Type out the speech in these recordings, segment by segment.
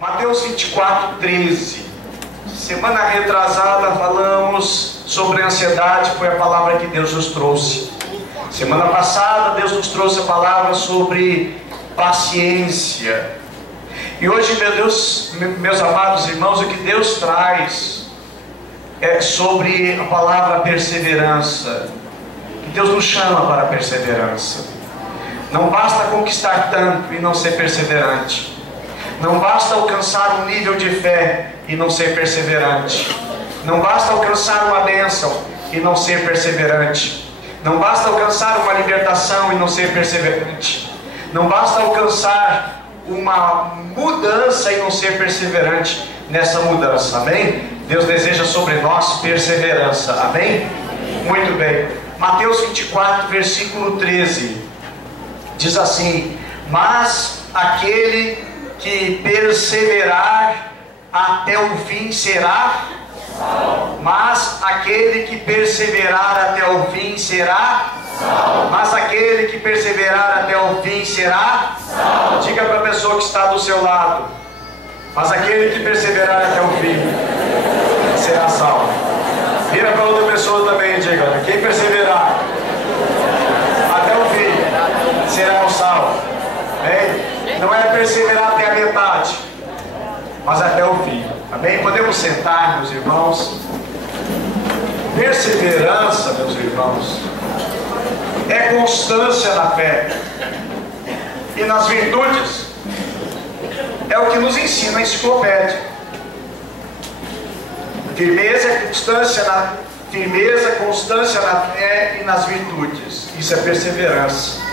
Mateus 24, 13. Semana retrasada falamos sobre ansiedade, foi a palavra que Deus nos trouxe. Semana passada Deus nos trouxe a palavra sobre paciência. E hoje, meu Deus, meus amados irmãos, o que Deus traz é sobre a palavra perseverança. Que Deus nos chama para a perseverança. Não basta conquistar tanto e não ser perseverante. Não basta alcançar um nível de fé e não ser perseverante. Não basta alcançar uma bênção e não ser perseverante. Não basta alcançar uma libertação e não ser perseverante. Não basta alcançar uma mudança e não ser perseverante nessa mudança. Amém? Deus deseja sobre nós perseverança. Amém? Muito bem. Mateus 24, versículo 13. Diz assim: mas aquele que perseverar até o fim será salvo. Mas aquele que perseverar até o fim será salvo. Mas aquele que perseverar até o fim será salvo. Diga para a pessoa que está do seu lado: mas aquele que perseverar até o fim será salvo. Vira para outra pessoa também e diga: quem perseverar até o fim será o salvo. Amém? Não é perseverar até a metade, mas até o fim. Amém? Podemos sentar, meus irmãos. Perseverança, meus irmãos, é constância na fé e nas virtudes. É o que nos ensina a enciclopédia. Constância na fé e nas virtudes. Isso é perseverança.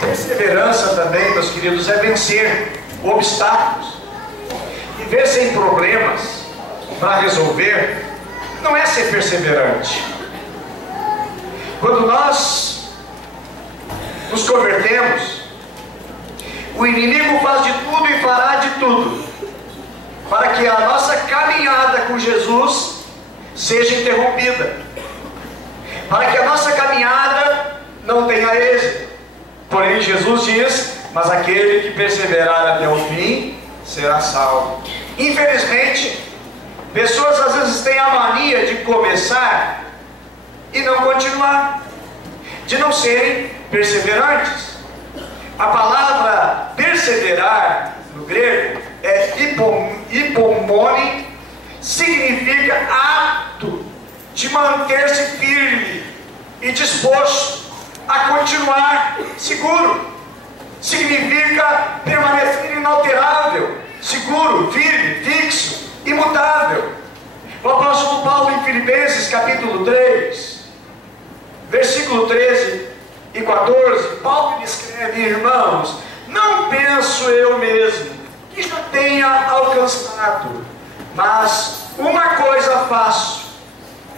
Perseverança também, meus queridos, é vencer obstáculos. Viver sem problemas para resolver não é ser perseverante. Quando nós nos convertemos, o inimigo faz de tudo e fará de tudo para que a nossa caminhada com Jesus seja interrompida, para que a nossa caminhada não tenha êxito. Porém, Jesus diz: mas aquele que perseverar até o fim será salvo. Infelizmente, pessoas às vezes têm a mania de começar e não continuar, de não serem perseverantes. A palavra perseverar no grego é hipomone, significa ato de manter-se firme e disposto a continuar seguro. Significa permanecer inalterável, seguro, firme, fixo, imutável. O apóstolo Paulo, em Filipenses capítulo 3, versículo 13 e 14, Paulo escreve: irmãos, não penso eu mesmo que já tenha alcançado, mas uma coisa faço,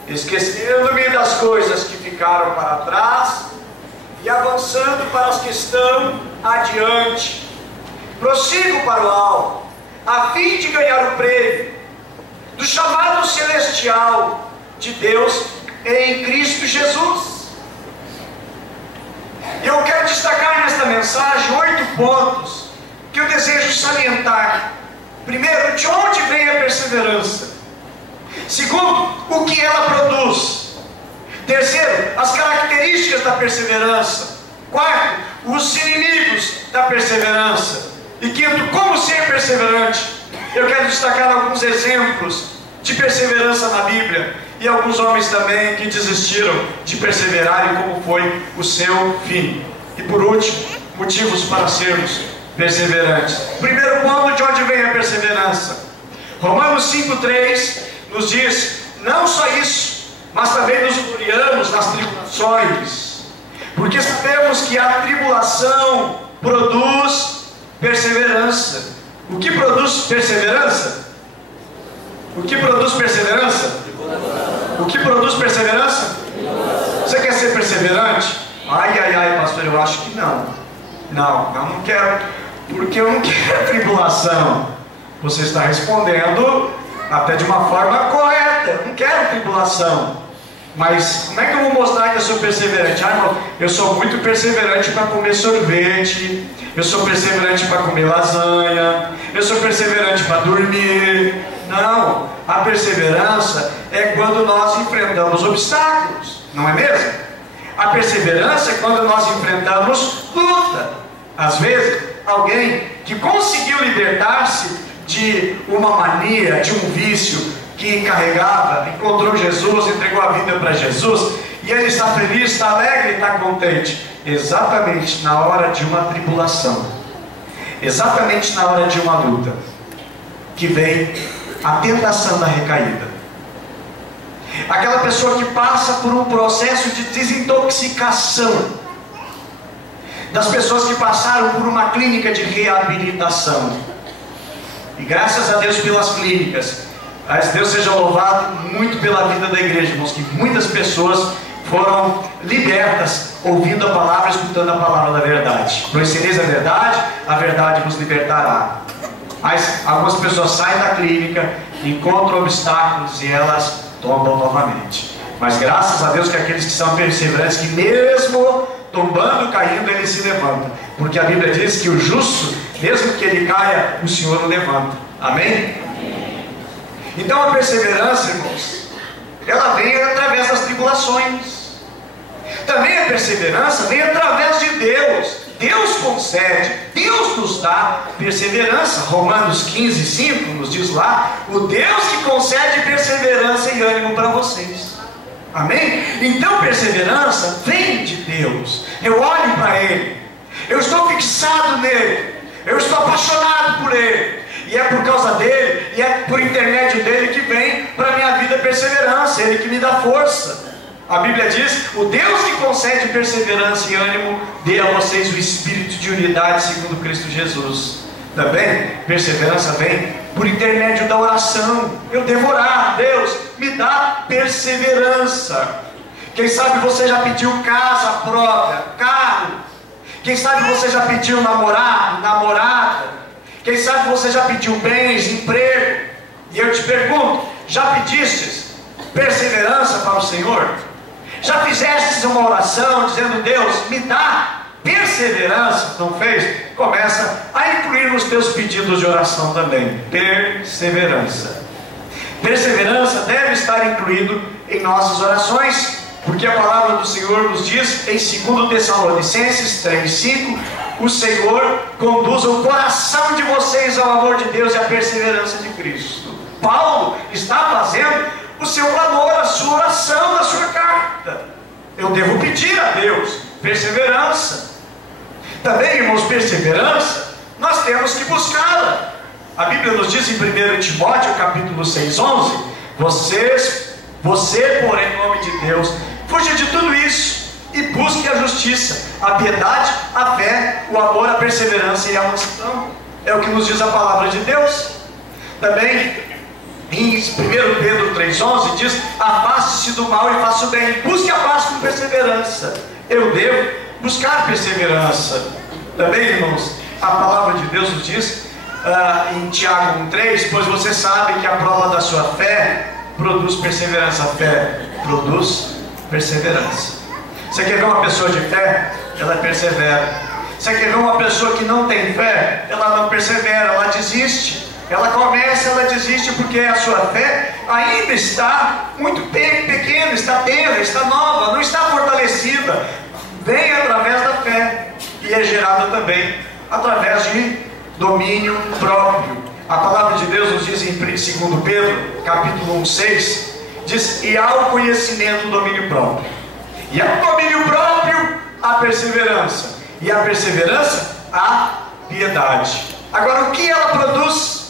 esquecendo-me das coisas que ficaram para trás e avançando para as que estão adiante, prossigo para o alvo, a fim de ganhar o prêmio do chamado celestial de Deus em Cristo Jesus. E eu quero destacar nesta mensagem 8 pontos que eu desejo salientar. Primeiro, de onde vem a perseverança? Segundo, o que ela produz? Terceiro, as características da perseverança. Quarto, os inimigos da perseverança. E quinto, como ser perseverante. Eu quero destacar alguns exemplos de perseverança na Bíblia e alguns homens também que desistiram de perseverar e como foi o seu fim. E por último, motivos para sermos perseverantes. Primeiro ponto, de onde vem a perseverança? Romanos 5,3 nos diz: não só isso, mas também nos gloriamos nas tribulações, porque sabemos que a tribulação produz perseverança. O que produz perseverança? O que produz perseverança? O que produz perseverança? Você quer ser perseverante? Ai, pastor, eu acho que não. Não quero, porque eu não quero tribulação. Você está respondendo até de uma forma correta. Eu não quero tribulação. Mas como é que eu vou mostrar que eu sou perseverante? Ah, irmão, eu sou muito perseverante para comer sorvete, eu sou perseverante para comer lasanha, eu sou perseverante para dormir. Não, a perseverança é quando nós enfrentamos obstáculos, não é mesmo? A perseverança é quando nós enfrentamos luta. Às vezes, alguém que conseguiu libertar-se de uma mania, de um vício que carregava, encontrou Jesus, entregou a vida para Jesus, e ele está feliz, está alegre, está contente, exatamente na hora de uma tribulação, exatamente na hora de uma luta, que vem a tentação da recaída. Aquela pessoa que passa por um processo de desintoxicação, das pessoas que passaram por uma clínica de reabilitação, e graças a Deus pelas clínicas, Deus seja louvado muito pela vida da igreja, irmãos, que muitas pessoas foram libertas, ouvindo a palavra, escutando a palavra da verdade. Conhecereis a verdade vos libertará. Mas algumas pessoas saem da clínica, encontram obstáculos e elas tombam novamente. Mas graças a Deus que aqueles que são perseverantes, que mesmo tombando, caindo, ele se levanta. Porque a Bíblia diz que o justo, mesmo que ele caia, o Senhor o levanta. Amém? Então a perseverança, irmãos, ela vem através das tribulações. Também a perseverança vem através de Deus. Deus concede, Deus nos dá perseverança. Romanos 15:5 nos diz lá: o Deus que concede perseverança e ânimo para vocês. Amém? Então perseverança vem de Deus. Eu olho para Ele, eu estou fixado nele, eu estou apaixonado por Ele, e é por causa dele, e é por intermédio dele que vem para a minha vida perseverança, Ele que me dá força. A Bíblia diz: o Deus que concede perseverança e ânimo dê a vocês o espírito de unidade segundo Cristo Jesus. Também perseverança vem por intermédio da oração. Eu devo orar: Deus, me dá perseverança. Quem sabe você já pediu casa própria, carro. Quem sabe você já pediu namorado, namorada. Quem sabe você já pediu bens, emprego. E eu te pergunto: já pedistes perseverança para o Senhor? Já fizeste uma oração dizendo: Deus, me dá perseverança? Não fez? Começa a incluir nos teus pedidos de oração também perseverança. Perseverança deve estar incluído em nossas orações, porque a palavra do Senhor nos diz em 2 Tessalonicenses 3:5: o Senhor conduza o coração de vocês ao amor de Deus e à perseverança de Cristo. Paulo está fazendo o seu clamor, a sua oração na sua carta. Eu devo pedir a Deus perseverança. Também, irmãos, perseverança nós temos que buscá-la. A Bíblia nos diz em 1 Timóteo capítulo 6:11: você, porém, em nome de Deus, fuja de tudo isso e busque a justiça, a piedade, a fé, o amor, a perseverança e a mansidão. É o que nos diz a palavra de Deus. Também em 1 Pedro 3:11 diz: afaste-se do mal e faça o bem, busque a paz com perseverança. Eu devo buscar perseverança. Também, irmãos, a palavra de Deus nos diz em Tiago 1:3: pois você sabe que a prova da sua fé produz perseverança. A fé produz perseverança. Você quer ver uma pessoa de fé? Ela persevera. Você quer ver uma pessoa que não tem fé? Ela não persevera, ela desiste. Ela começa, ela desiste, porque a sua fé ainda está muito pequena, está tenra, está nova, não está fortalecida. Vem através da fé e é gerada também através de domínio próprio. A palavra de Deus nos diz em 2 Pedro capítulo 1:6, diz: e ao conhecimento, o domínio próprio, e ao domínio próprio, a perseverança, e a perseverança, a piedade. Agora, o que ela produz?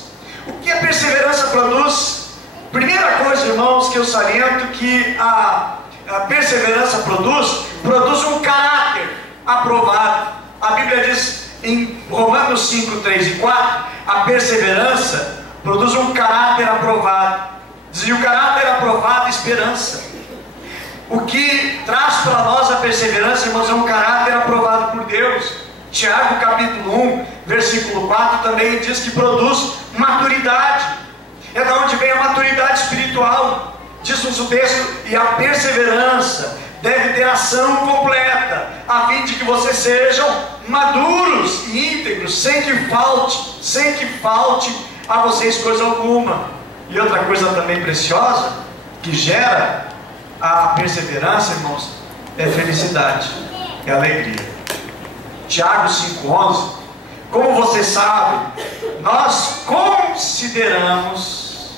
O que a perseverança produz? Primeira coisa, irmãos, que eu saliento que a perseverança produz um caráter aprovado. A Bíblia diz em Romanos 5:3 e 4: a perseverança produz um caráter aprovado. E o caráter aprovado, esperança. O que traz para nós a perseverança, irmãos, é um caráter aprovado por Deus. Tiago capítulo 1, versículo 4 também diz que produz maturidade. É da onde vem a maturidade espiritual. diz-nos o texto, e a perseverança deve ter ação completa, a fim de que vocês sejam maduros e íntegros, sem que falte a vocês coisa alguma. E outra coisa também preciosa, que gera a perseverança, irmãos, é felicidade, é alegria. Tiago 5,11, como você sabe, nós consideramos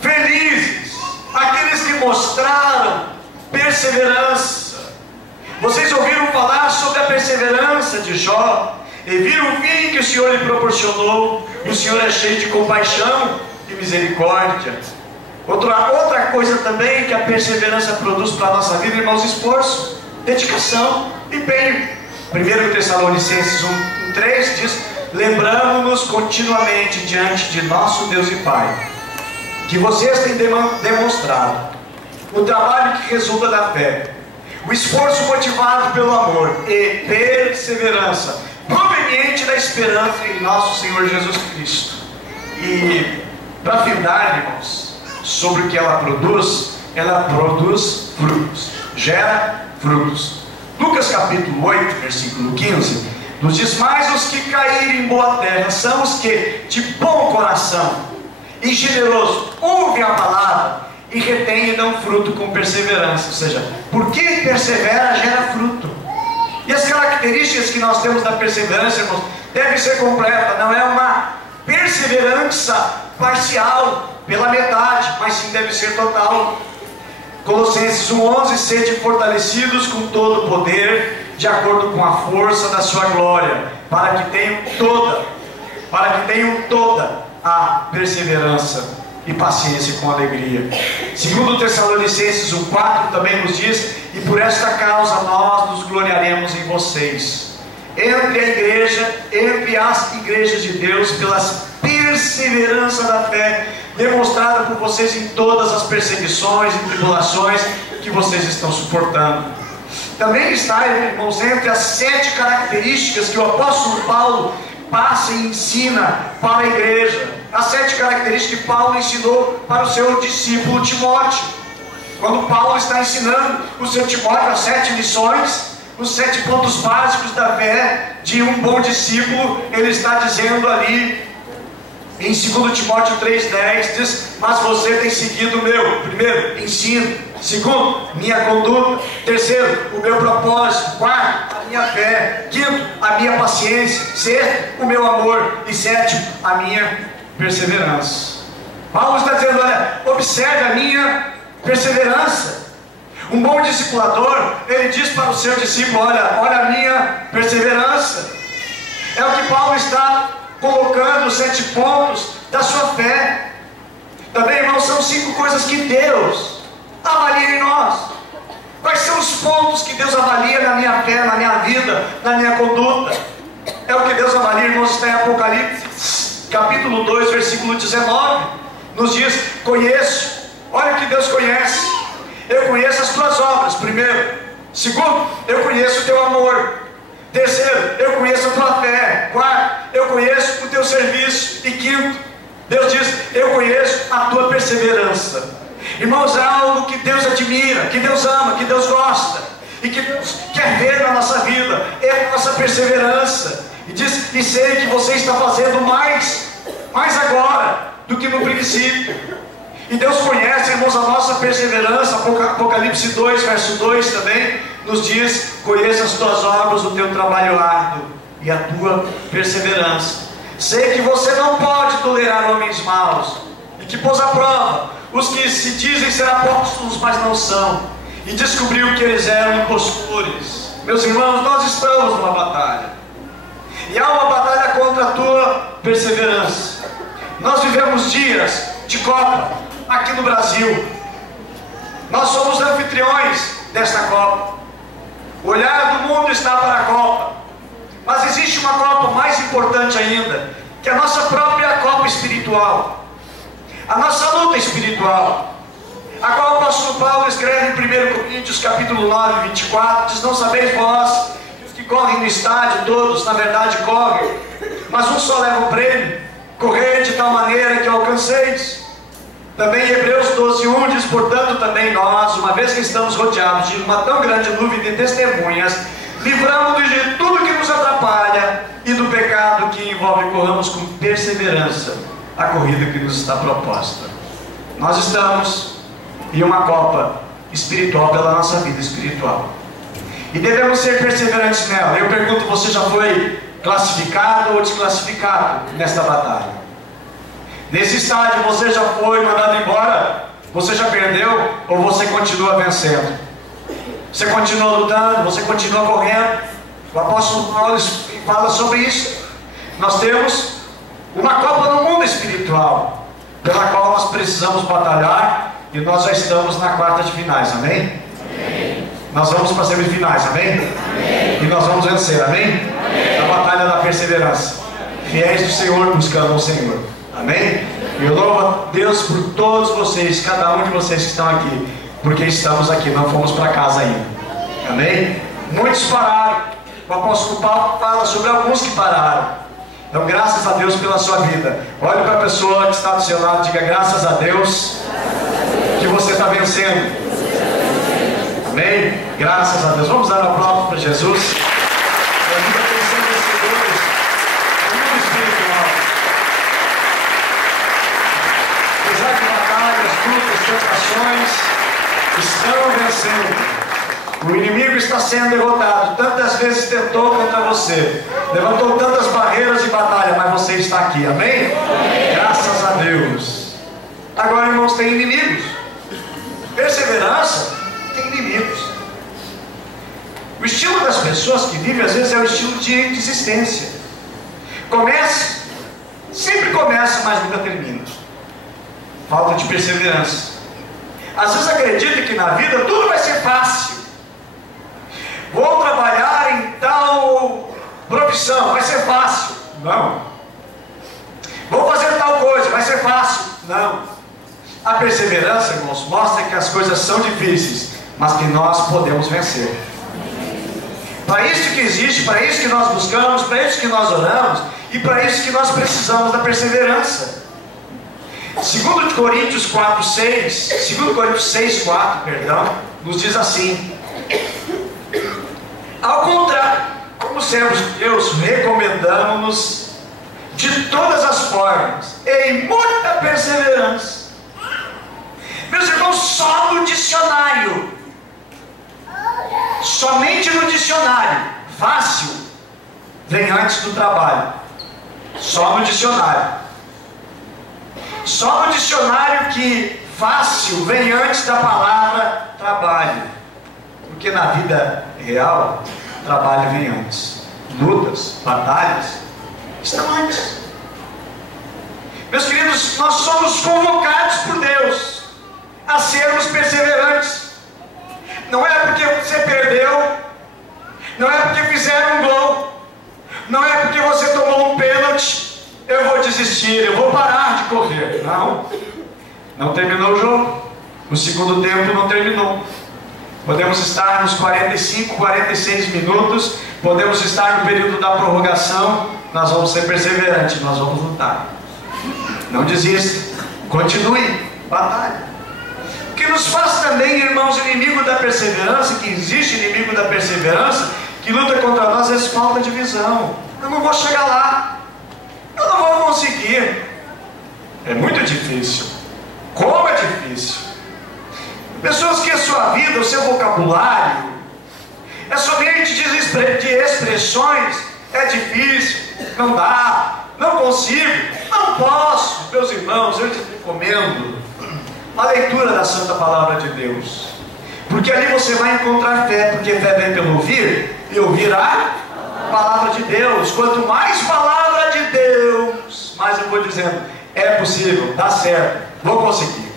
felizes aqueles que mostraram perseverança. Vocês ouviram falar sobre a perseverança de Jó e viram o fim que o Senhor lhe proporcionou. O Senhor é cheio de compaixão e misericórdia. Outra coisa também que a perseverança produz para a nossa vida, irmãos, esforço, dedicação, empenho. 1 Tessalonicenses 1,3 diz: lembramos-nos continuamente diante de nosso Deus e Pai, que vocês têm demonstrado o trabalho que resulta da fé, o esforço motivado pelo amor e perseverança proveniente da esperança em nosso Senhor Jesus Cristo. E para afirmar, irmãos, sobre o que ela produz frutos, gera frutos. Lucas capítulo 8, versículo 15 nos diz: mas os que caírem em boa terra são os que, de bom coração e generoso, ouvem a palavra e retém e dão fruto com perseverança. Ou seja, porque persevera, gera fruto. E as características que nós temos da perseverança, irmãos, devem ser completa. Não é uma perseverança parcial, pela metade, mas sim deve ser total. Colossenses 1,11: sede fortalecidos com todo o poder, de acordo com a força da sua glória, para que tenham toda a perseverança e paciência com alegria. 2 Tessalonicenses 1,4 também nos diz: e por esta causa nós nos gloriaremos em vocês, entre as igrejas de Deus, pela perseverança da fé demonstrada por vocês em todas as perseguições e tribulações que vocês estão suportando. Também está, irmãos, entre as 7 características que o apóstolo Paulo passa e ensina para a igreja, as 7 características que Paulo ensinou para o seu discípulo Timóteo. Quando Paulo está ensinando o seu Timóteo as 7 lições, os 7 pontos básicos da fé de um bom discípulo, ele está dizendo ali em 2 Timóteo 3,10, diz: mas você tem seguido o meu, primeiro, ensino; segundo, minha conduta; terceiro, o meu propósito; quarto, a minha fé; quinto, a minha paciência; sexto, o meu amor; e sétimo, a minha perseverança. Paulo está dizendo: olha, observe a minha perseverança. Um bom discipulador, ele diz para o seu discípulo: olha a minha perseverança. É o que Paulo está colocando, os 7 pontos da sua fé. Também, irmãos, são 5 coisas que Deus avalia em nós. Quais são os pontos que Deus avalia na minha fé, na minha vida, na minha conduta? É o que Deus avalia, irmãos, está em Apocalipse capítulo 2, versículo 19, nos diz: conheço, olha o que Deus conhece, eu conheço as tuas obras, primeiro; segundo, eu conheço o teu amor; terceiro, eu conheço a tua fé; quarto, eu conheço o teu serviço; e quinto, Deus diz: eu conheço a tua perseverança. Irmãos, é algo que Deus admira, que Deus ama, que Deus gosta, e que Deus quer ver na nossa vida, é a nossa perseverança. E diz: e sei que você está fazendo mais agora do que no princípio. E Deus conhece, irmãos, a nossa perseverança. Apocalipse 2, verso 2 também nos diz: conheça as tuas obras, o teu trabalho árduo e a tua perseverança. Sei que você não pode tolerar homens maus, e que pôs à prova os que se dizem ser apóstolos, mas não são, e descobriu que eles eram impostores. Meus irmãos, nós estamos numa batalha, e há uma batalha contra a tua perseverança. Nós vivemos dias de Copa aqui no Brasil. Nós somos anfitriões desta Copa. O olhar do mundo está para a Copa, mas existe uma Copa mais importante ainda, que é a nossa própria Copa espiritual, a nossa luta espiritual, a qual o apóstolo Paulo escreve em 1 Coríntios capítulo 9, 24, diz: não sabeis vós que os que correm no estádio, todos na verdade correm, mas um só leva o prêmio; correi de tal maneira que alcanceis. Também Hebreus 12:1 diz: portanto também nós, uma vez que estamos rodeados de uma tão grande nuvem de testemunhas, livramos-nos de tudo que nos atrapalha e do pecado que envolve, corramos com perseverança a corrida que nos está proposta. Nós estamos em uma copa espiritual pela nossa vida espiritual, e devemos ser perseverantes nela. Eu pergunto: você já foi classificado ou desclassificado nesta batalha? Nesse estádio você já foi mandado embora? Você já perdeu ou você continua vencendo? Você continua lutando? Você continua correndo? O apóstolo Paulo fala sobre isso. Nós temos uma copa no mundo espiritual, pela qual nós precisamos batalhar, e nós já estamos na quarta de finais, amém? Amém. Nós vamos para as semifinais, amém? Amém? E nós vamos vencer, amém? Amém? A batalha da perseverança. Fiéis do Senhor, buscando o Senhor, amém? E eu louvo a Deus por todos vocês, cada um de vocês que estão aqui, porque estamos aqui, não fomos para casa ainda, amém? Muitos pararam. O apóstolo Paulo fala sobre alguns que pararam. Então, graças a Deus pela sua vida. Olhe para a pessoa que está do seu lado e diga: graças a Deus que você está vencendo. Amém? Graças a Deus. Vamos dar um aplauso para Jesus. A vida tem sido vencedores no mundo espiritual. Apesar de batalhas, lutas, tentações, estão vencendo. O inimigo está sendo derrotado. Tantas vezes tentou contra você, levantou tantas barreiras de batalha, mas você está aqui, amém? Amém. Graças a Deus. Agora, irmãos, tem inimigos. Perseverança tem inimigos. O estilo das pessoas que vivem às vezes é o estilo de desistência. Sempre começa, mas nunca termina. Falta de perseverança. Às vezes acredita que na vida tudo vai ser fácil. Vou trabalhar em tal profissão, vai ser fácil. Não. Vou fazer tal coisa, vai ser fácil. Não. A perseverança, irmãos, mostra que as coisas são difíceis, mas que nós podemos vencer. Para isso que existe, para isso que nós buscamos, para isso que nós oramos, e para isso que nós precisamos da perseverança. 2 Coríntios 6:4, nos diz assim: ao contrário, como servos de Deus, recomendamos-nos de todas as formas, em muita perseverança. Meus irmãos, só no dicionário, somente no dicionário, fácil vem antes do trabalho. Só no dicionário. Só no dicionário que fácil vem antes da palavra trabalho. Porque na vida real, trabalho vem antes. Lutas, batalhas estão antes. Meus queridos, nós somos convocados por Deus a sermos perseverantes. Não é porque você perdeu, não é porque fizeram um gol, não é porque você tomou um pênalti, eu vou desistir, eu vou parar de correr. Não terminou o jogo. O segundo tempo não terminou. Podemos estar nos 45, 46 minutos, podemos estar no período da prorrogação. Nós vamos ser perseverantes, nós vamos lutar. Não desista, continue, batalha. O que nos faz também, irmãos, inimigo da perseverança, que existe inimigo da perseverança, que luta contra nós, é falta de visão. Eu não vou chegar lá, eu não vou conseguir. É muito difícil. Como é difícil? Pessoas que a sua vida, o seu vocabulário é somente de expressões. É difícil, não dá, não consigo, não posso. Meus irmãos, eu te recomendo a leitura da Santa Palavra de Deus, porque ali você vai encontrar fé, porque fé vem pelo ouvir, e ouvir a Palavra de Deus. Quanto mais Palavra de Deus, mais eu vou dizendo: é possível, dá certo, vou conseguir,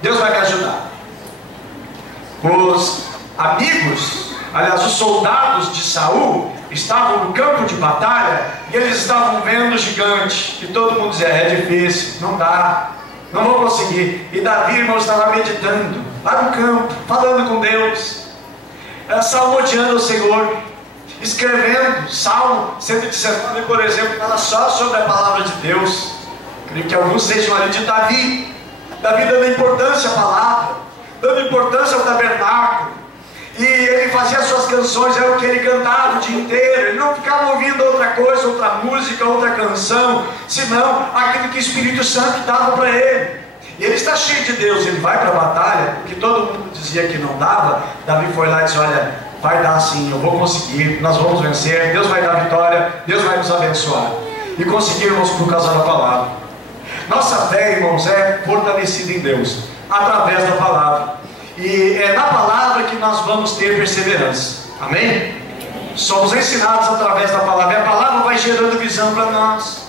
Deus vai me ajudar. Os amigos, aliás, os soldados de Saul estavam no campo de batalha e eles estavam vendo o gigante, e todo mundo dizia: é difícil, não dá, não vou conseguir. E Davi, irmão, estava meditando lá no campo, falando com Deus, salmodiando o Senhor, escrevendo. Salmo 119, por exemplo, fala só sobre a palavra de Deus. Creio que alguns sejam ali de Davi. Davi dando importância à palavra, dando importância ao tabernáculo. E ele fazia suas canções, era o que ele cantava o dia inteiro. Ele não ficava ouvindo outra coisa, outra música, outra canção, senão aquilo que o Espírito Santo dava para ele. E ele está cheio de Deus, ele vai para a batalha, porque todo mundo dizia que não dava. Davi foi lá e disse: olha, vai dar sim, eu vou conseguir, nós vamos vencer, Deus vai dar vitória, Deus vai nos abençoar. E conseguimos por causa da palavra. Nossa fé, irmãos, é fortalecida em Deus, através da palavra. E é na palavra que nós vamos ter perseverança. Amém? Somos ensinados através da palavra. E a palavra vai gerando visão para nós.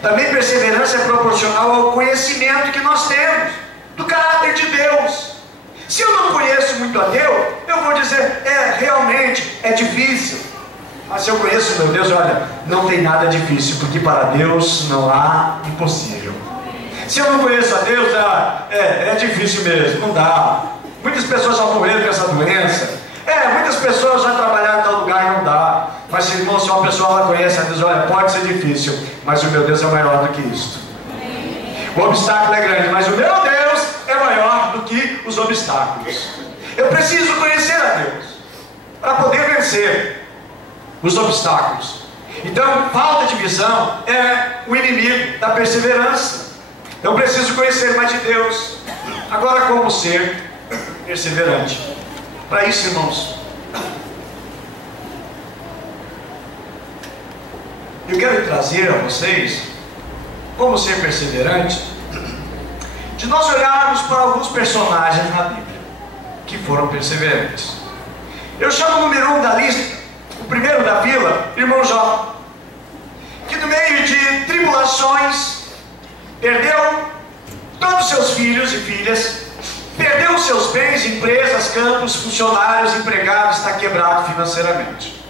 Também perseverança é proporcional ao conhecimento que nós temos do caráter de Deus. Se eu não conheço muito a Deus, eu vou dizer: realmente é difícil. Mas se eu conheço meu Deus, olha, não tem nada difícil, porque para Deus não há impossível. Se eu não conheço a Deus, é difícil mesmo, não dá. Muitas pessoas já morreram com essa doença. Muitas pessoas já trabalharam em tal lugar e não dá. Mas, irmão, se uma pessoa ela conhece a Deus, olha, pode ser difícil, mas o meu Deus é maior do que isto. O obstáculo é grande, mas o meu Deus é maior do que os obstáculos. Eu preciso conhecer a Deus para poder vencer os obstáculos. Então, falta de visão é o inimigo da perseverança. Eu preciso conhecer mais de Deus. Agora, como ser perseverante? Para isso, irmãos, eu quero trazer a vocês como ser perseverante, de nós olharmos para alguns personagens na Bíblia que foram perseverantes. Eu chamo o número 1 da lista, o primeiro da fila, irmão Jó, que no meio de tribulações perdeu todos os seus filhos e filhas, perdeu os seus bens, empresas, campos, funcionários, empregados, está quebrado financeiramente.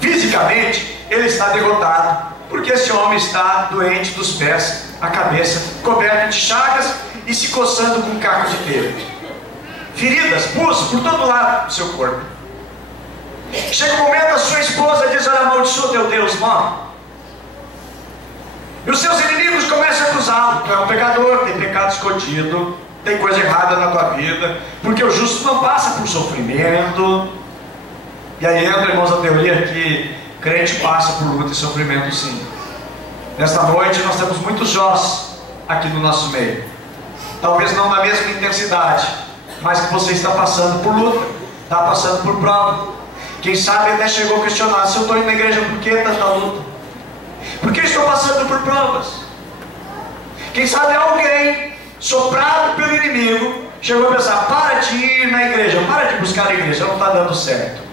Fisicamente, ele está derrotado, porque esse homem está doente dos pés à cabeça, coberto de chagas e se coçando com um caco de telha. Feridas, pus por todo lado do seu corpo. Chega um momento, a sua esposa diz: olha, amaldiçoa teu Deus, morre. E os seus inimigos começam a acusá-lo: tu é um pecador, tem pecado escondido, tem coisa errada na tua vida, porque o justo não passa por sofrimento. E aí entra, irmãos, a teoria que crente passa por luta e sofrimento, sim. Nesta noite nós temos muitos Jós aqui no nosso meio. Talvez não na mesma intensidade, mas que você está passando por luta, está passando por prova. Quem sabe até chegou a questionar: se eu estou indo na igreja, por que tanta luta? Por que estou passando por provas? Quem sabe alguém soprado pelo inimigo chegou a pensar: para de ir na igreja, para de buscar a igreja, não está dando certo.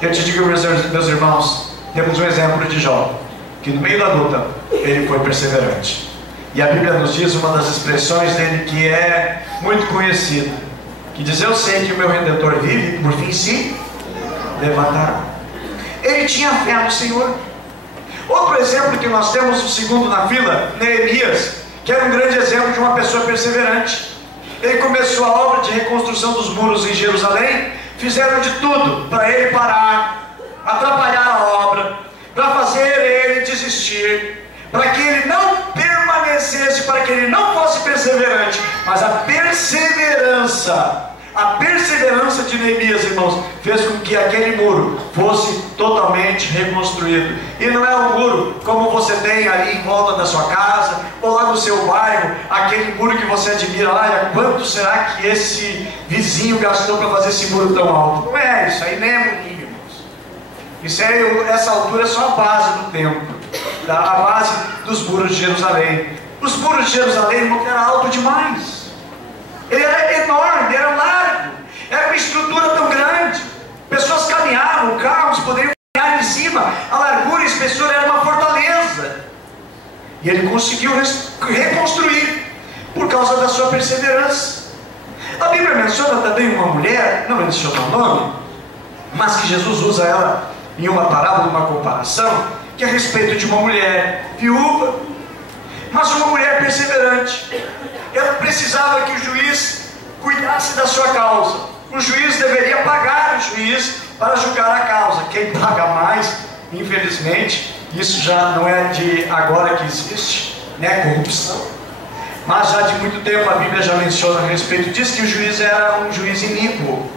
Eu te digo, meus irmãos, temos um exemplo de Jó, que no meio da luta ele foi perseverante. E a Bíblia nos diz uma das expressões dele que é muito conhecida, que diz: eu sei que o meu Redentor vive e por fim se levantará. Ele tinha fé no Senhor. Outro exemplo que nós temos, o segundo na fila, Neemias, que era um grande exemplo de uma pessoa perseverante. Ele começou a obra de reconstrução dos muros em Jerusalém. Fizeram de tudo para ele parar, atrapalhar a obra, para fazer ele desistir, para que ele não permanecesse, para que ele não fosse perseverante. Mas a perseverança de Neemias, irmãos, fez com que aquele muro fosse totalmente reconstruído. E não é um muro como você tem ali em volta da sua casa, ou lá no seu bairro, aquele muro que você admira: olha, quanto será que esse vizinho gastou para fazer esse muro tão alto? Não é isso aí, nem é murinho, irmãos. Isso aí, essa altura é só a base do templo, a base dos muros de Jerusalém. Os muros de Jerusalém, irmão, eram altos demais. Ele era enorme, era largo, era uma estrutura tão grande. Pessoas caminhavam, carros poderiam caminhar em cima. A largura e a espessura era uma fortaleza. E ele conseguiu reconstruir por causa da sua perseverança. A Bíblia menciona também uma mulher, não menciona o nome, mas que Jesus usa ela em uma parábola, uma comparação, que é a respeito de uma mulher viúva, mas uma mulher perseverante. Ela precisava que o juiz cuidasse da sua causa. O juiz deveria pagar o juiz para julgar a causa. Quem paga mais, infelizmente, isso já não é de agora que existe, né? Corrupção. Mas já de muito tempo a Bíblia já menciona a respeito disso, que o juiz era um juiz iníquo.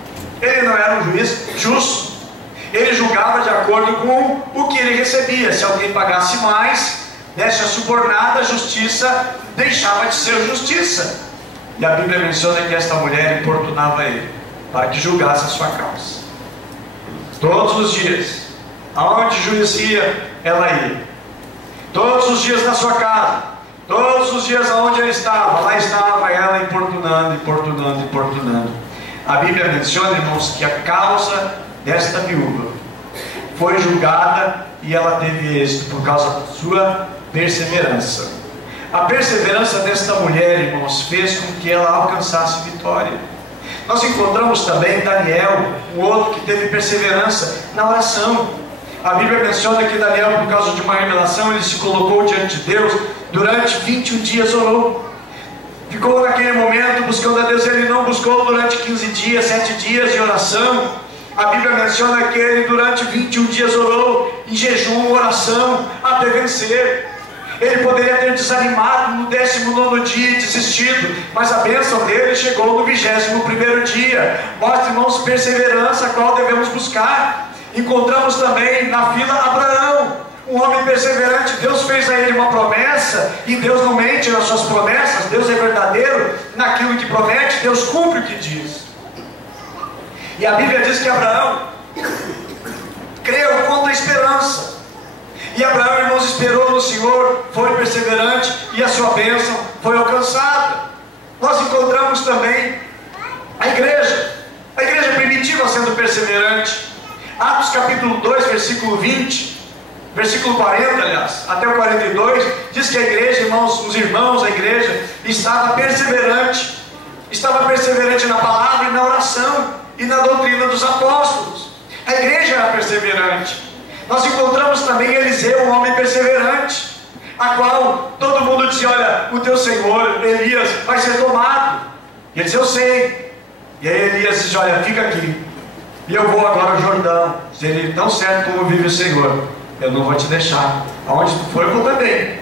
Ele não era um juiz justo. Ele julgava de acordo com o que ele recebia. Se alguém pagasse mais, desse a subornada, a justiça deixava de ser justiça. E a Bíblia menciona que esta mulher importunava ele para que julgasse a sua causa. Todos os dias, aonde o juiz ia, ela ia. Todos os dias na sua casa, todos os dias aonde ele estava, lá estava ela importunando, importunando, importunando. A Bíblia menciona, irmãos, que a causa desta viúva foi julgada e ela teve êxito por causa da sua perseverança. A perseverança desta mulher, irmãos, fez com que ela alcançasse vitória. Nós encontramos também Daniel, um outro que teve perseverança na oração. A Bíblia menciona que Daniel, por causa de uma revelação, ele se colocou diante de Deus, durante 21 dias orou. Ficou naquele momento buscando a Deus. Ele não buscou durante 15 dias, 7 dias de oração. A Bíblia menciona que ele durante 21 dias orou em jejum, oração, até vencer. Ele poderia ter desanimado no 19º dia e desistido, mas a bênção dele chegou no 21º dia. Mostra, irmãos, perseverança, a qual devemos buscar. Encontramos também na fila Abraão, um homem perseverante. Deus fez a ele uma promessa, e Deus não mente nas suas promessas. Deus é verdadeiro naquilo que promete, Deus cumpre o que diz. E a Bíblia diz que Abraão creu contra a esperança. E Abraão, irmãos, esperou no Senhor, foi perseverante, e a sua bênção foi alcançada. Nós encontramos também a igreja primitiva sendo perseverante. Atos capítulo 2, versículo 20, versículo 40, aliás, até o 42, diz que a igreja, irmãos, os irmãos da igreja, estava perseverante na palavra e na oração, e na doutrina dos apóstolos. A igreja era perseverante. Nós encontramos também Eliseu, um homem perseverante, a qual todo mundo dizia: olha, o teu senhor Elias vai ser tomado. E ele disse: eu sei. E aí Elias disse: olha, fica aqui, e eu vou agora ao Jordão. Se ele tão certo como vive o Senhor, eu não vou te deixar. Aonde tu for, eu vou também.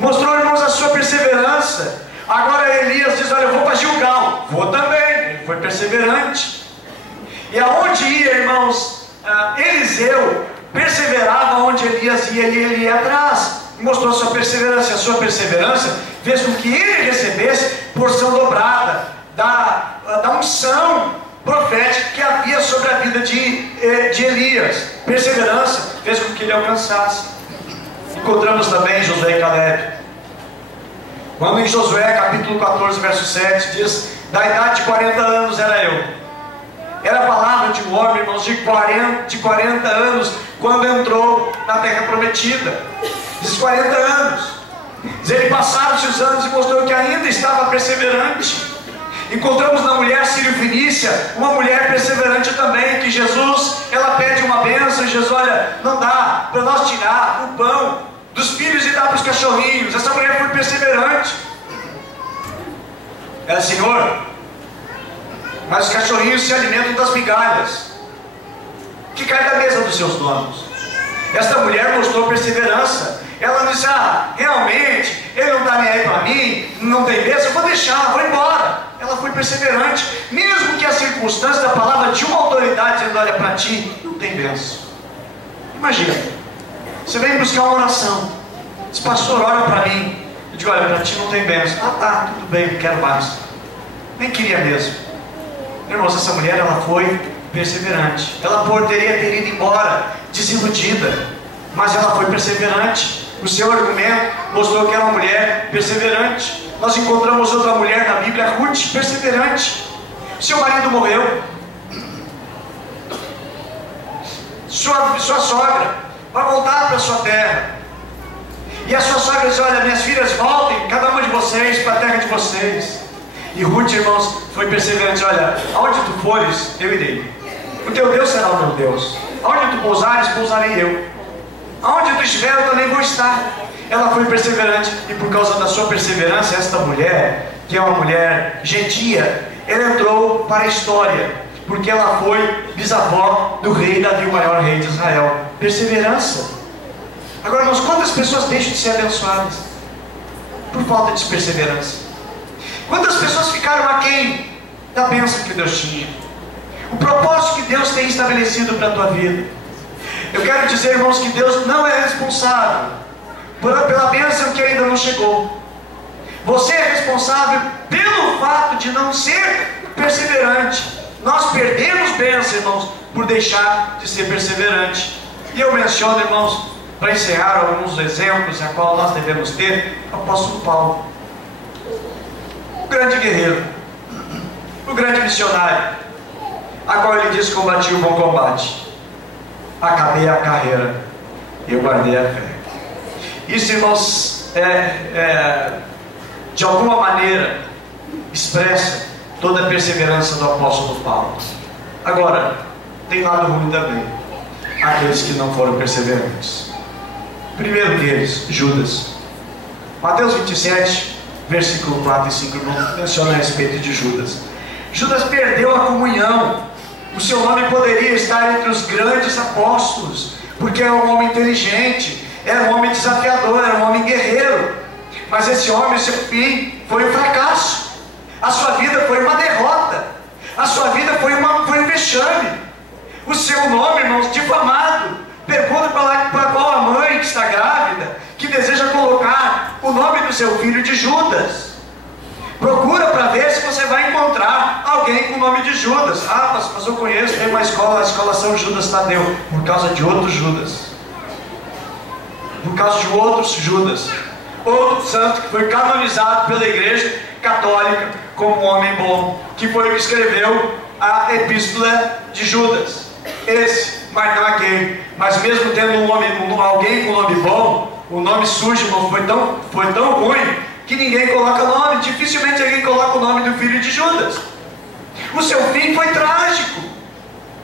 Mostrou, irmãos, a sua perseverança. Agora Elias diz: olha, eu vou para Gilgal. Vou também. Ele foi perseverante. E aonde ia, irmãos, Eliseu perseverava onde Elias ia, e ele ia atrás. Mostrou a sua perseverança. A sua perseverança fez com que ele recebesse porção dobrada da unção profética que havia sobre a vida de Elias. Perseverança fez com que ele alcançasse. Encontramos também Josué e Caleb. Quando em Josué capítulo 14, verso 7 diz: da idade de 40 anos era eu. Era a palavra de um homem, irmãos, de 40 anos, quando entrou na terra prometida. Diz 40 anos. Diz, ele passaram-se os anos e mostrou que ainda estava perseverante. Encontramos na mulher sírio-fenícia uma mulher perseverante também, que Jesus, ela pede uma bênção, e Jesus: olha, não dá para nós tirar o pão dos filhos e dar para os cachorrinhos. Essa mulher foi perseverante. Ela: Senhor, mas os cachorrinhos se alimentam das migalhas que caem da mesa dos seus donos. Esta mulher mostrou perseverança. Ela não disse: realmente, ele não está nem aí para mim, não tem bênção, eu vou deixar, vou embora. Ela foi perseverante, mesmo que a circunstância da palavra de uma autoridade dizendo: olha, para ti não tem bênção. Imagina, você vem buscar uma oração, diz: pastor, ora para mim. Eu digo: olha, para ti não tem bênção. Tá, tudo bem, não quero mais. Nem queria mesmo. Irmãos, essa mulher, ela foi perseverante. Ela poderia ter ido embora desiludida, mas ela foi perseverante. O seu argumento mostrou que era uma mulher perseverante. Nós encontramos outra mulher na Bíblia, Ruth, perseverante. Seu marido morreu. Sua sogra vai voltar para a sua terra. E a sua sogra diz: olha, minhas filhas, voltem, cada uma de vocês, para a terra de vocês. E Ruth, irmãos, foi perseverante: olha, aonde tu fores, eu irei. O teu Deus será o meu Deus. Aonde tu pousares, pousarei eu. Aonde tu estiver, eu também vou estar. Ela foi perseverante, e por causa da sua perseverança, esta mulher, que é uma mulher gentia, ela entrou para a história, porque ela foi bisavó do rei Davi, o maior rei de Israel. Perseverança. Agora, irmãos, quantas pessoas deixam de ser abençoadas? por falta de perseverança. Quantas pessoas ficaram aquém da bênção que Deus tinha, o propósito que Deus tem estabelecido para a tua vida? Eu quero dizer, irmãos, que Deus não é responsável pela bênção que ainda não chegou. Você é responsável pelo fato de não ser perseverante. Nós perdemos bênção, irmãos, por deixar de ser perseverante. E eu menciono, irmãos, para encerrar, alguns exemplos a qual nós devemos ter: o apóstolo Paulo, o grande guerreiro, o grande missionário, a qual ele diz: combati o bom combate, acabei a carreira, eu guardei a fé. Isso, irmãos, de alguma maneira expressa toda a perseverança do apóstolo Paulo. Agora, tem lado ruim também: aqueles que não foram perseverantes. Primeiro deles, Judas. Mateus 27, versículo 4 e 5, menciona a respeito de Judas. Judas perdeu a comunhão. O seu nome poderia estar entre os grandes apóstolos, porque era um homem inteligente, era um homem desafiador, era um homem guerreiro. Mas esse homem, seu fim, foi um fracasso. A sua vida foi uma derrota. A sua vida foi um vexame. O seu nome, irmãos, difamado. Pergunta para qual a mãe que está grávida, que deseja colocar o nome do seu filho de Judas. Procura para ver se você vai encontrar alguém com o nome de Judas. Ah, mas eu conheço, tem uma escola, a escola São Judas Tadeu, por causa de outros Judas. Por causa de outros Judas. Outro santo que foi canonizado pela Igreja Católica como um homem bom, que foi o que escreveu a Epístola de Judas. Esse, mas não aquele. Mas mesmo tendo alguém com nome bom, o nome sujo, irmão, foi tão ruim que ninguém coloca nome. Dificilmente alguém coloca o nome do filho de Judas. O seu fim foi trágico.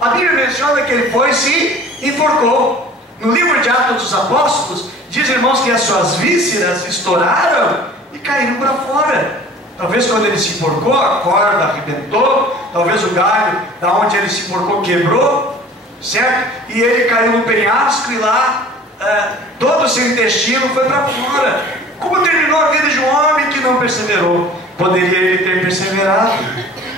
A Bíblia menciona que ele foi e se enforcou. No livro de Atos dos Apóstolos, diz, irmãos, que as suas vísceras estouraram e caíram para fora. Talvez quando ele se enforcou, a corda arrebentou, talvez o galho da onde ele se enforcou quebrou, certo? E ele caiu no penhasco e lá todo o seu intestino foi para fora. Como terminou a vida de um homem que não perseverou? Poderia ele ter perseverado?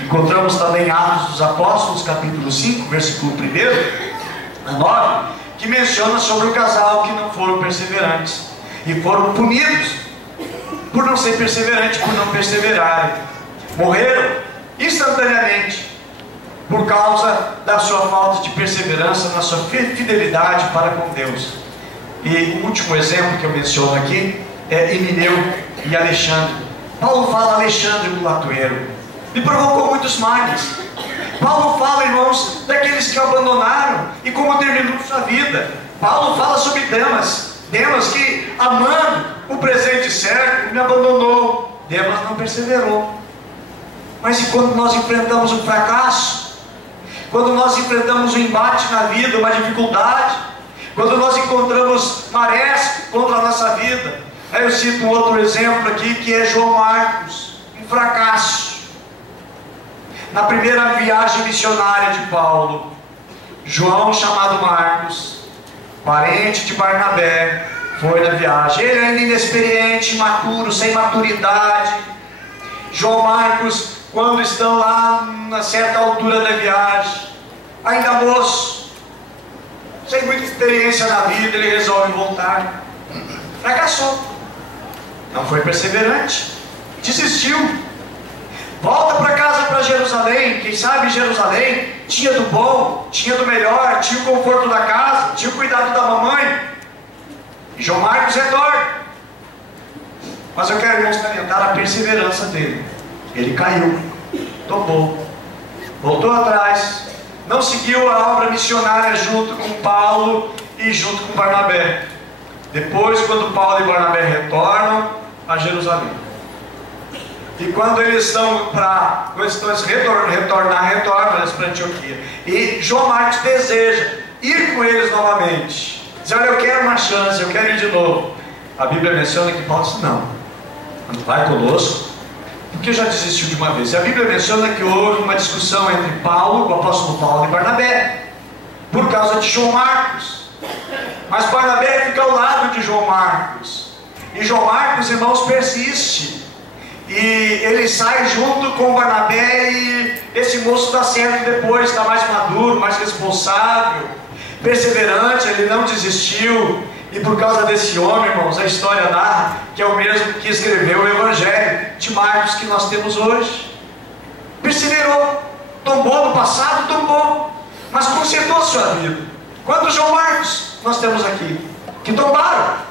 Encontramos também em Atos dos Apóstolos, capítulo 5, versículo 1 a 9, que menciona sobre o casal que não foram perseverantes e foram punidos por não ser perseverante, por não perseverarem. Morreram instantaneamente por causa da sua falta de perseverança, na sua fidelidade para com Deus. E o último exemplo que eu menciono aqui é Emineu e Alexandre. Paulo fala: Alexandre, o latoeiro, me provocou muitos males. Paulo fala, irmãos, daqueles que o abandonaram e como terminou sua vida. Paulo fala sobre Demas que, amando o presente certo, me abandonou. Demas não perseverou. Mas e quando nós enfrentamos um fracasso, quando nós enfrentamos um embate na vida, uma dificuldade, quando nós encontramos marés contra a nossa vida? Aí eu cito um outro exemplo aqui, que é João Marcos, um fracasso. Na primeira viagem missionária de Paulo, João, chamado Marcos, parente de Barnabé, foi na viagem. Ele ainda inexperiente, imaturo, sem maturidade. João Marcos, quando estão lá na certa altura da viagem, ainda moço, sem muita experiência na vida, ele resolve voltar. Fracassou, não foi perseverante, desistiu. Volta para casa, para Jerusalém. Quem sabe Jerusalém tinha do bom, tinha do melhor, tinha o conforto da casa, tinha o cuidado da mamãe. E João Marcos retorna. Mas eu quero, irmãos, salientar a perseverança dele. Ele caiu, tombou, voltou atrás, não seguiu a obra missionária junto com Paulo e junto com Barnabé. Depois, quando Paulo e Barnabé retornam a Jerusalém, e quando eles estão retornam para Antioquia, e João Marcos deseja ir com eles novamente, diz: olha, eu quero uma chance, eu quero ir de novo. A Bíblia menciona que Paulo disse: não vai conosco, porque já desistiu de uma vez. E a Bíblia menciona que houve uma discussão entre Paulo, o apóstolo Paulo, e Barnabé, por causa de João Marcos. Mas Barnabé fica ao lado de João Marcos. E João Marcos, irmãos, persiste. E ele sai junto com Barnabé, e esse moço dá certo depois, está mais maduro, mais responsável, perseverante, ele não desistiu. E por causa desse homem, irmãos, a história narra que é o mesmo que escreveu o Evangelho de Marcos que nós temos hoje. Perseverou, tombou no passado, tombou, mas consertou a sua vida. Quantos João Marcos nós temos aqui que tombaram?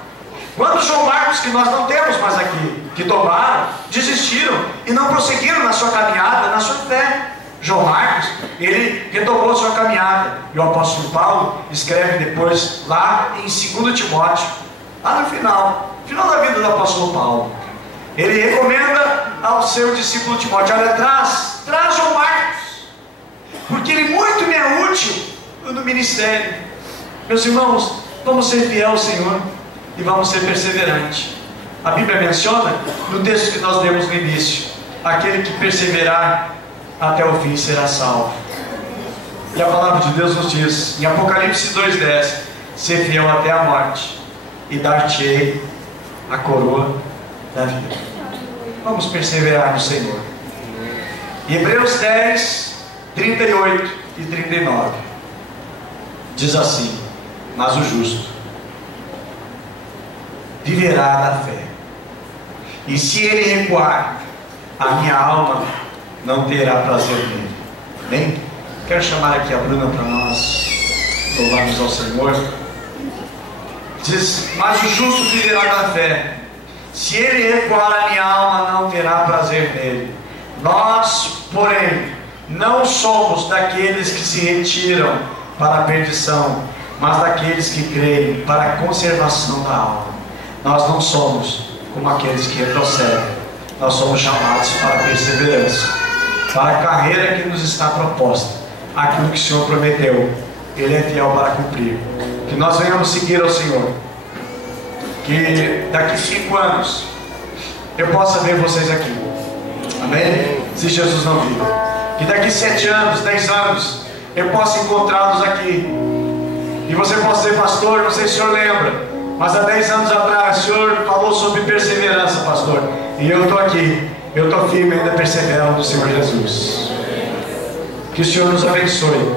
Quantos João Marcos que nós não temos mais aqui que tombaram, desistiram e não prosseguiram na sua caminhada, na sua fé? João Marcos, ele retomou sua caminhada, e o apóstolo Paulo escreve depois lá em 2 Timóteo, lá no final da vida do apóstolo Paulo, ele recomenda ao seu discípulo Timóteo: olha, traz João Marcos, porque ele muito me é útil no ministério. Meus irmãos, vamos ser fiel ao Senhor e vamos ser perseverantes. A Bíblia menciona no texto que nós lemos no início: aquele que perseverar até o fim será salvo. E a palavra de Deus nos diz em Apocalipse 2:10: ser fiel até a morte, e dar-te-ei a coroa da vida. Vamos perseverar no Senhor. Hebreus 10, 38 e 39 diz assim: mas o justo viverá da fé, e se ele recuar, a minha alma não terá prazer nele. Amém? Quero chamar aqui a Bruna para nós louvarmos ao Senhor. Diz: mas o justo viverá da fé, se ele recuar, a minha alma não terá prazer nele. Nós, porém, não somos daqueles que se retiram para a perdição, mas daqueles que creem para a conservação da alma. Nós não somos como aqueles que retrocedem. Nós somos chamados para a perseverança, para a carreira que nos está proposta. Aquilo que o Senhor prometeu, Ele é fiel para cumprir. Que nós venhamos seguir ao Senhor. Que daqui 5 anos eu possa ver vocês aqui. Amém? Se Jesus não vir. Que daqui 7 anos, 10 anos, eu possa encontrá-los aqui. E você possa dizer: pastor, não sei se o senhor lembra, mas há 10 anos atrás o senhor falou sobre perseverança, pastor. E eu estou aqui, eu estou firme e ainda perseverando no Senhor Jesus. Que o Senhor nos abençoe,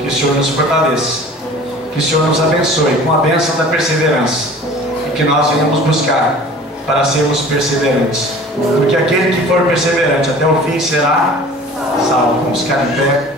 que o Senhor nos fortaleça, que o Senhor nos abençoe com a bênção da perseverança, e que nós venhamos buscar para sermos perseverantes, porque aquele que for perseverante até o fim será salvo. Vamos ficar em pé.